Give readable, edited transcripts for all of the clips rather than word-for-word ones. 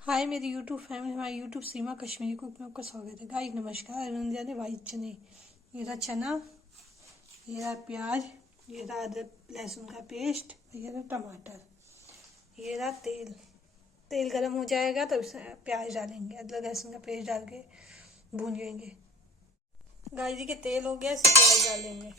हाय मेरी YouTube family, हमारी YouTube सीमा Kashmiri cook में आपका स्वागत है। गाइस नमस्कार। अरुंधिया ने वाइट चने, ये रहा चना, ये रहा प्याज, ये रहा अदरक लहसुन का पेस्ट, ये रहा टमाटर, ये रहा तेल। तेल गर्म हो जाएगा तब प्याज डालेंगे, अदरक लहसुन का पेस्ट डाल के भूंजेंगे। गाइस जी के तेल हो गया, इसमें प्याज डालेंगे।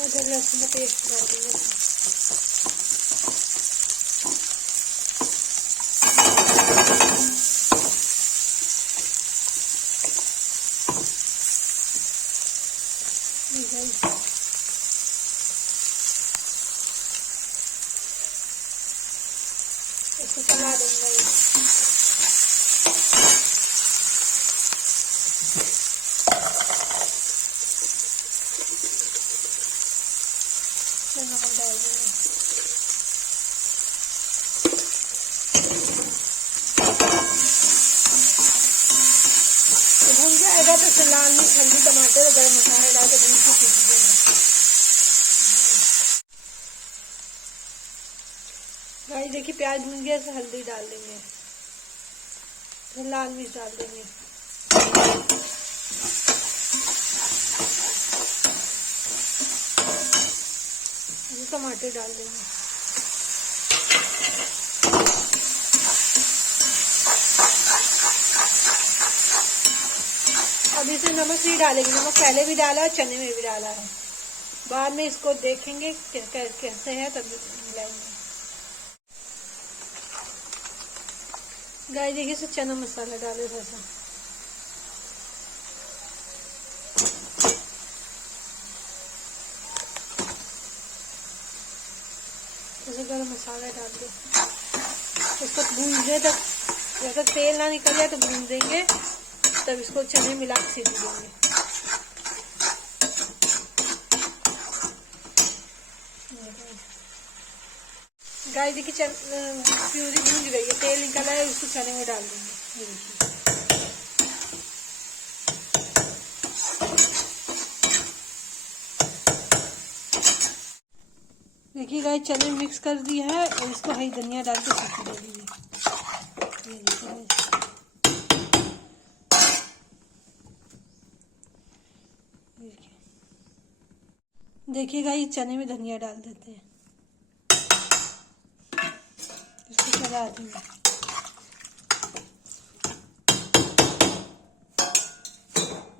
अदरक लहसुन का पेस्ट डाल देंगे। इसको चला देंगे। नमक डाल देंगे। तो भून जाएगा तो फिर लाल मिर्च, हल्दी, टमाटर और गरम मसाला डाल के भून के सीटी देंगे। गाइस देखिए प्याज भून गया, तो हल्दी डाल देंगे, फिर लाल मिर्च डाल देंगे, टमाटर डाल देंगे। अब इसमें नमक नहीं डालेंगे, नमक पहले भी डाला है, चने में भी डाला है। बाद में इसको देखेंगे कैसे है तब मिलाएंगे। गाइस देखिए इसमें चना मसाला डाले थोड़ा सा, जैसे गरम मसाला डाल दो। इसको भूनने तक, जब तक तेल ना निकल जाए तो भून देंगे, तब इसको चने मिला के सीटी देंगे। गाइस देखिए प्यूरी भून गई है, तेल निकला है, उसको चने में डाल देंगे। देखिए गाइस चने मिक्स कर दिया है और इसको हरी धनिया डाल के सीटी दे दीजिए। देखिए गाइस चने में धनिया डाल देते हैं, इसको चला देंगे।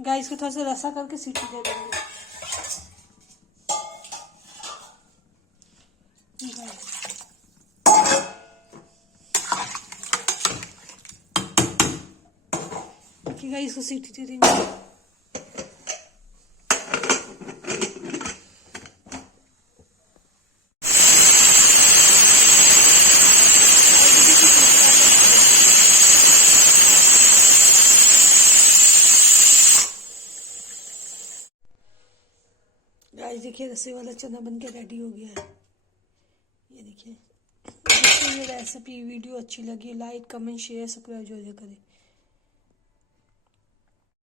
गाइस को थोड़ा सा रसा करके सीटी दे देंगे। देखिए गाइस इसको सीटी दे देंगे। गाइस देखिए रसे वाला चना बन के रेडी हो गया है। ये देखिए। ये रेसिपी वीडियो अच्छी लगी लाइक कमेंट शेयर सब्सक्राइब जरूर करें।